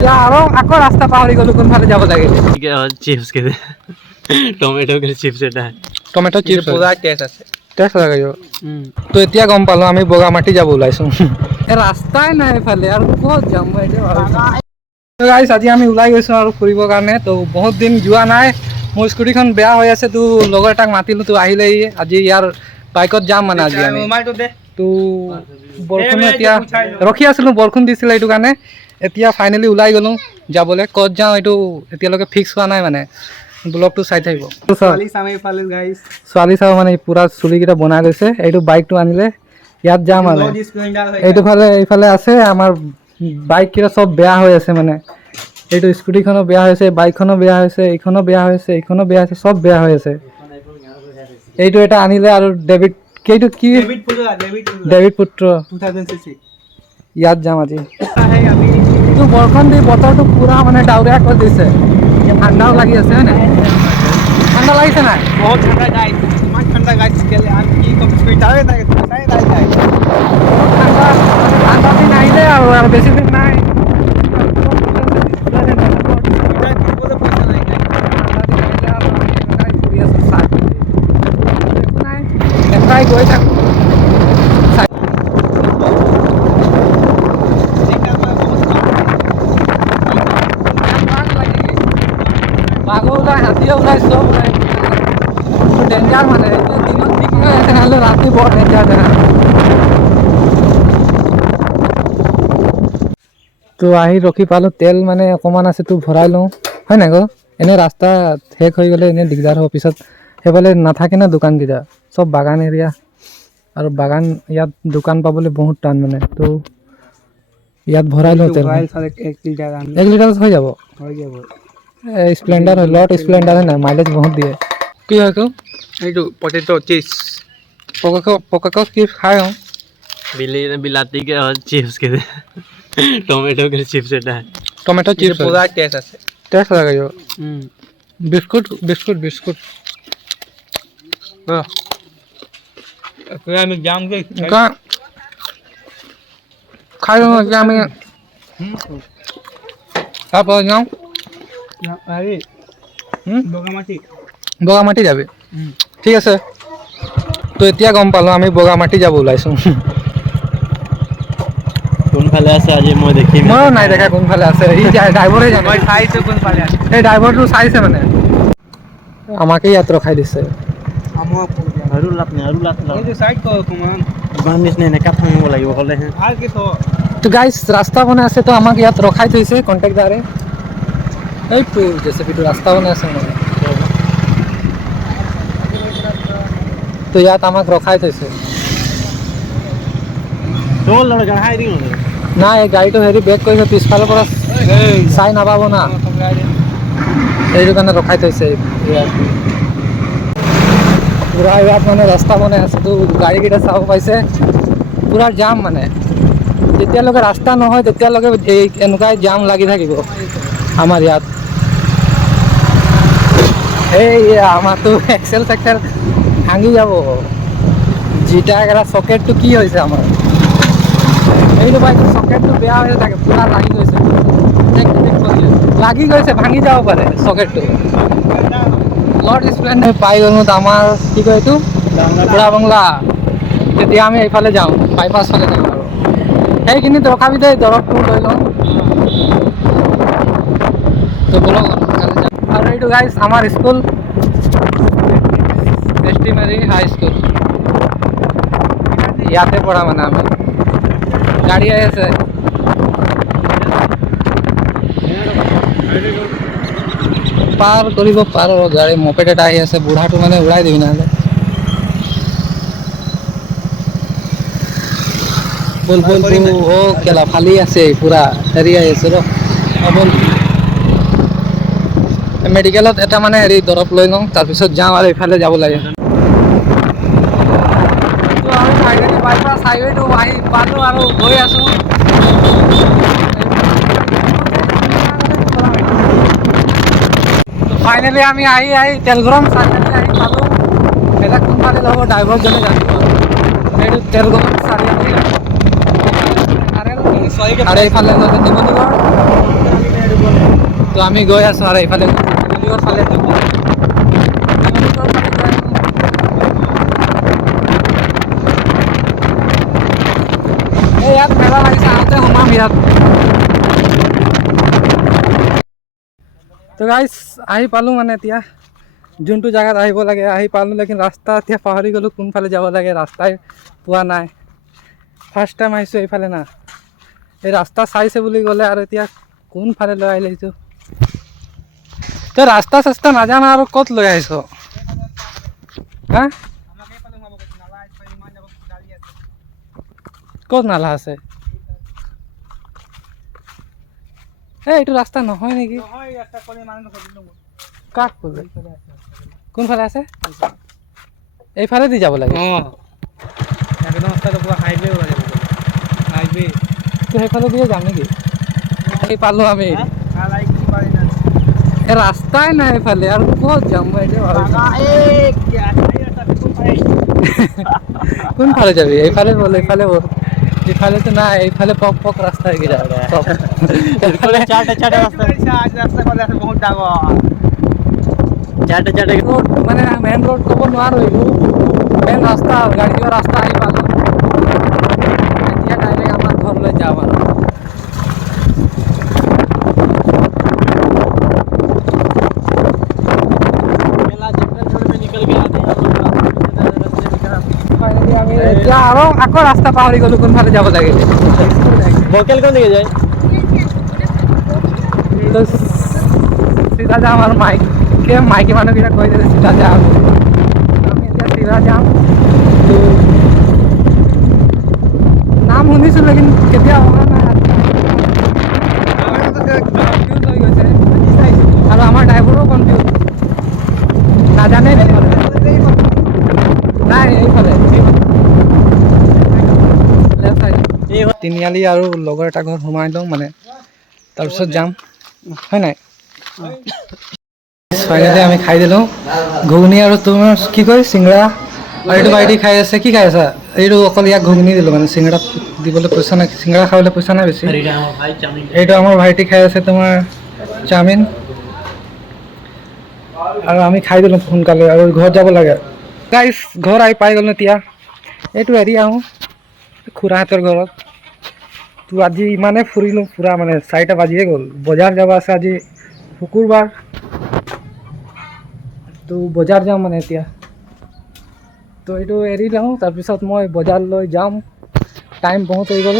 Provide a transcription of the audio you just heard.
আৰু আকৌ ৰাস্তা পাহৰি গ'লো কোনফালে যাব লাগে চিপস কে টমেটো কে চিপস এটা টমেটো চিপস পুরা টেস্ট আছে টেষ্ট লাগে তো এতিয়া গম পালো আমি বগামাটি যাব ওলাইছো এই ৰাস্তাই নাই এইফালে আৰু ক'ত যাম মই এতিয়া ভাবিছো গাইছ আজি আমি ওলাই গৈছো আৰু ফুৰিবৰ কাৰণে তো বহুত দিন যোৱা নাই মোৰ স্কুটিখন বেয়া হৈ আছে তো লগৰ এটাক মাতিলো তো আহিলেই আজি ইয়াৰ বাইকত যাম মানে আজি আমি তো বৰষুণ এতিয়া ৰখি আছিলো বৰষুণ দিছিলে এইটো কাৰণে এতিয়া ফাইনেলি ওলাই গ'লো যাবলৈ ক'ত যাওঁ এইটো এতিয়ালৈকে ফিক্স হোৱা নাই মানে ব্লগটো চাই থাকিব ছোৱালী চাব মানে পুৰা চুলিকেইটা বনাই লৈছে এইটো বাইকটো আনিলে ইয়াত যাম মানে এইটো ফালে এইফালে আছে আমাৰ বাইককেইটা চব বেয়া হৈ আছে মানে এইটো স্কুটিখনো বেয়া হৈছে বাইকখনো বেয়া হৈছে এইখনো বেয়া হৈছে এইখনো বেয়া হৈছে চব বেয়া হৈ আছে এইটো এটা আনিলে আৰু ডেভিড কেইটো কি ডেভিড পুত্ৰ 2000cc ইয়াত যাম আজি এইটো বৰষুণ দি বতৰটো পুৰা মানে ডাৱৰীয়া কৰি দিছে ঠাণ্ডাও লাগি আছে হয় নাই ঠাণ্ডা লাগিছে নাই बहुत ठंडा गाइस इतना ठंडा गाइस के लिए आप की कम स्वेटर है ঠাণ্ডা দিন আহিলে আৰু বেছি দিন নাই গৈ থাকো বাঘো ওলাই হাতীও ওলাই চব ওলাই ডেঞ্জাৰ মানে দিনত ঠিক হৈ আছে নহ'লে ৰাতি বৰ ডেঞ্জাৰ দেখা তো আহি ৰখি পালোঁ তেল মানে অকণমান আছে তো ভৰাই লওঁ হয় নাই আকৌ এনেই ৰাস্তা শেষ হৈ গ'লে এনেই দিগদাৰ হ'ব পিছত সেইফালে নাথাকে না দোকানকেইটা চব বাগান এৰিয়া আৰু বাগান ইয়াত দোকান পাবলৈ বহুত টান মানে তো ইয়াত ভৰাই লওঁ তেল 1 লিটাৰ হৈ যাব স্প্লেণ্ডাৰ হয় লট স্প্লেণ্ডাৰ হয় না মাইলেজ বহুত দিয়ে কি হয় আকৌ এইটো পটেটো চিপস পকাক কি খাই হওঁ बिलाती के और चिप्स के टोमेटो के चिप्स এটা টমেটো চিপস পুরা টেস্ট আছে টেস্ট লাগে বিস্কুট আমি জাম কে খাই লওঁ এতিয়া আমি তারপর যাওঁ আরে বগামাটি যাবি ঠিক আছে তো এতিয়া গম পালো আমি বগামাটি যাব ওলাইছো কোনফালে আছে আজি মই দেখিম মই নাই দেখা কোনফালে আছে এই ড্ৰাইভাৰে জানে মই চাইছো কোনফালে আছে এই ড্ৰাইভাৰটো চাইছে মানে আমাকে ইয়াত ৰখাই দিছে আৰু লাভ এইটো সাইড কৰ অকমান ইমান নিচিনা এনেকা ফাঙিব লাগিব হ'লে ভালকে তো তো গাইস ৰাস্তা বনাই আছে তো আমাক ইয়াত ৰখাই থৈছে কন্ট্ৰাক্টৰে এই পুৰ জেচিবিটো ৰাস্তা বনাই আছে মানে তো ইয়াত আমাক ৰখাই থৈছে তোৰ লড় গঢ়াই দিও না এই গাড়ীটো হেৰি বেক কৰিছে পিছফালৰ পৰা চাই নাপাব না এইটো কাৰণে ৰখাই থৈছে পুৰা ইয়াত মানে ৰাস্তা বনাই আছে তো গাড়ীকেইটা চাব পাইছে পুৰা জাম মানে যেতিয়ালৈকে ৰাস্তা নহয় তেতিয়ালৈকে এই এনেকুৱাই জাম লাগি থাকিব আমাৰ ইয়াত এই আমাৰতো এক্সেল চেক্সেল ভাঙি যাব জিটা একেটা চকেটটো কি হৈছে আমাৰ এইটো বাইকৰ চকেটটো বেয়া হৈ থাকে পুৰা লাগি গৈছে ভাঙি যাব পাৰে চকেটটো লৰ্ড স্প্লেণ্ডাৰ পাই গ'লো আমাৰ কি কয় এইটো বুঢ়া বাংলা তেতিয়া আমি এইফালে যাওঁ বাইপাছ ফালে যাওঁ আৰু সেইখিনিত ৰখাবি দেই দৰৱটো লৈ লওঁ তো বলক আৰু এইটো গাইছ আমাৰ স্কুল টেষ্টিমাৰী হাই স্কুল ইয়াতে পঢ়া মানে আমি গাড়ী আহি আছে পাৰ কৰিব পাৰ গাড়ী মপেড এটা আহি আছে বুঢ়াটো মানে উৰাই দিবি নহ'লে বল ও কেলা ফালি আছে পুৰা হেৰি আহি আছে বল মেডিকেলত এটা মানে হেৰি দৰৱ লৈ লওঁ তাৰপিছত যাওঁ আৰু এইফালে যাব লাগে বাইপাছ হাইৱেটো আহি পালোঁ আৰু গৈ আছোঁ ফাইনেলি আমি আহি তেলগৰম চাৰিআলি আহি পালোঁ এটা কোনফালে যাব ড্ৰাইভাৰজনে জানিব এইটো তেলগৰম চাৰিআলি আৰু এইফালে গ'লে ডিব্ৰুগড় আমি গৈ আছোঁ আৰু এইফালে কলিগৰ ফালে এই ইয়াত মেলা লাগিছে, আহোঁতে সোমাম ইয়াত। তো গাইজ আহি পালোঁ মানে এতিয়া যোনটো জেগাত আহিব লাগে আহি পালোঁ, লেকিন ৰাস্তা এতিয়া পাহৰি গ'লোঁ কোনফালে যাব লাগে, ৰাস্তাই পোৱা নাই। ফাৰ্ষ্ট টাইম আহিছোঁ এইফালে না, এই ৰাস্তা চাইছে বুলি ক'লে আৰু এতিয়া কোনফালে লৈ আহিলে এইটো। তই ৰাস্তা চাস্তা নাজানা আৰু ক'ত লৈ আহিছ? হা ক'ত নালা আছে? এইটো ৰাস্তা নহয় নেকি? কাক ক'লে? কোনফালে আছে? এইফালে দি যাব লাগে। তো সেইফালে দিয়ে যাম নেকি? এই পালোঁ আমি। এই ৰাস্তাই নাই এইফালে আৰু ক'ত যাম মই এতিয়া কোনফালে যাবি? এইফালে বল, এইফালে বল। ইফালেতো নাই, এইফালে পক পক ৰাস্তা এইকেইটা চব। ৰোড মানে মেইন ৰোড ক'ব নোৱাৰোঁ, এইটো মেইন ৰাস্তা, গাড়ী যোৱা ৰাস্তা আহি পালোঁ। এতিয়া ডাইৰেক্ট আমাৰ ঘৰলৈ যাম আৰু। আমি এতিয়া আৰু আকৌ ৰাস্তা পাহৰি গ'লোঁ কোনফালে যাব লাগে। বকেল কোন দিকে যায়? তো চিধা যাম আৰু মাইকী মানুহকেইটা কৈ দিলে চিধা যাম। আমি এতিয়া চিধা যাম। তো নাম শুনিছোঁ লেকিন কেতিয়া অহা নাই। কনফিউজ হৈ গৈছে আৰু আমাৰ ড্ৰাইভাৰো কনফিউজ, নাজানে নাই এইফালে লেফ্ট চাইড তিনিআলি আৰু লগৰ এটা ঘৰত সোমাই লওঁ মানে, তাৰপিছত যাম, হয় নাই? ফাইনেলি আমি খাই দিলোঁ ঘুগুনি আৰু তোমাৰ কি কয় চিংৰা, আৰু এইটো ভাইটি খাই আছে। কি খাই আছা? এইটো অকল ইয়াক ঘুগুনি দিলোঁ মানে, চিংৰা দিবলৈ পইচা নাই, চিংৰা খাবলৈ পইচা নাই বেছি। এইটো আমাৰ ভাইটি খাই আছে তোমাৰ চাওমিন, আৰু আমি খাই দিলোঁ সোনকালে আৰু ঘৰত যাব লাগে। গাইজ ঘৰ আহি পাই গ'লোঁ এতিয়া। এইটো এৰি আহোঁ খুৰাহঁতৰ ঘৰত। তো আজি ইমানেই ফুৰিলোঁ ফুৰা মানে 4টা বাজিয়ে গ'ল। বজাৰ যাব আছে আজি শুকুৰবাৰ, তো বজাৰ যাম মানে এতিয়া। তো এইটো এৰি লওঁ, তাৰপিছত মই বজাৰলৈ যাম, টাইম বহুত হৈ গ'ল।